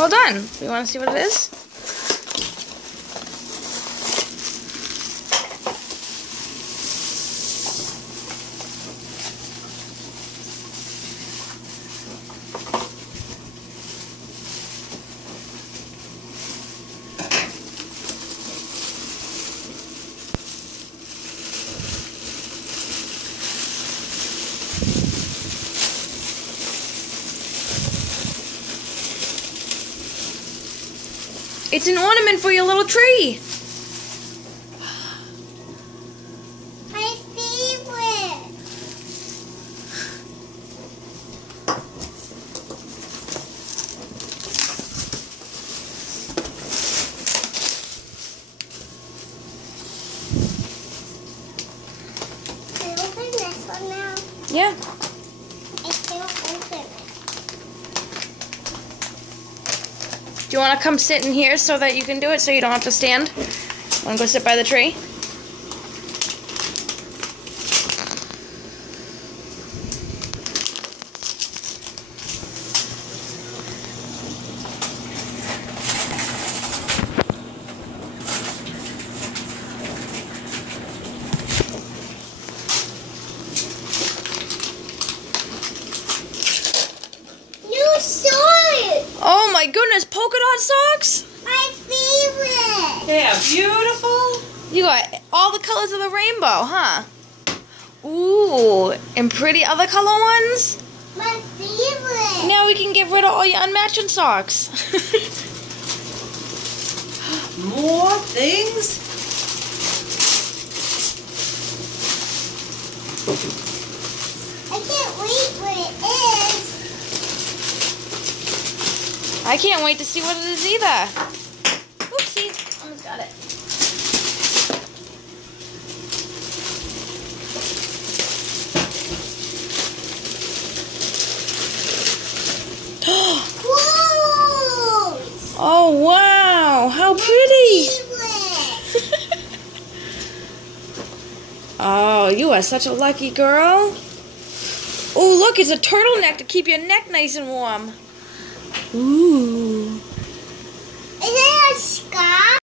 Hold on. You want to see what it is? It's an ornament for your little tree. My favorite. Can I open this one now? Yeah. I can't open it. Do you want to come sit in here so that you can do it so you don't have to stand? Want to go sit by the tree? New socks. Oh my goodness, polka dot socks? My favorite. They are beautiful. You got all the colors of the rainbow, huh? Ooh, and pretty other color ones? My favorite. Now we can get rid of all your unmatching socks. More things? I can't wait what it is. I can't wait to see what it is either. Oopsie, almost got it. Clothes. Oh wow, how pretty. Favorite. Oh, you are such a lucky girl. Oh, look, it's a turtleneck to keep your neck nice and warm. Ooh. Is it a scarf?